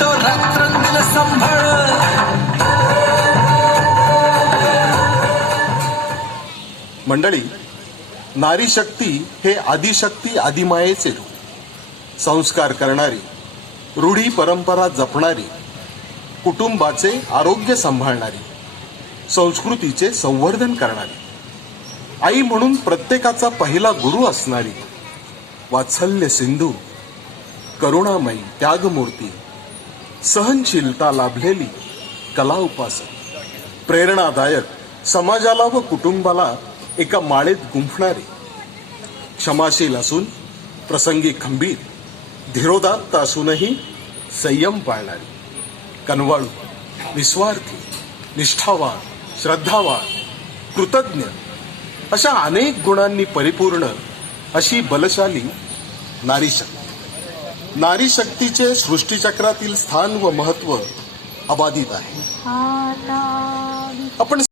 तो रात्रंदिन संभाळ. मंडळी, नारी शक्ती हे आदिशक्ती आदिमायेचे रूप. संस्कार करणारी, रूढी परंपरा जपणारी, कुटुंबाचे आरोग्य सांभाळणारी, संस्कृतीचे संवर्धन करणारी, आई म्हणून प्रत्येकाचा पहिला गुरु असणारी, वात्सल्य सिंधू, करुणामयी, त्यागमूर्ती, सहनशीलता लाभलेली कला उपासक, प्रेरणादायक, समाजाला व कुटुंबाला एका माळेत गुंफणारी, क्षमाशील असून प्रसंगी खंबीर, धीरोदात्त असूनही संयम पाळणारी, कनवाळू, निस्वार्थी, निष्ठावान, श्रद्धावान, कृतज्ञ अशा अनेक गुणांनी परिपूर्ण अशी बलशाली नारी शक्ती. नारी शक्तीचे सृष्टीचक्रातील स्थान व महत्व अबाधित आहे. आपण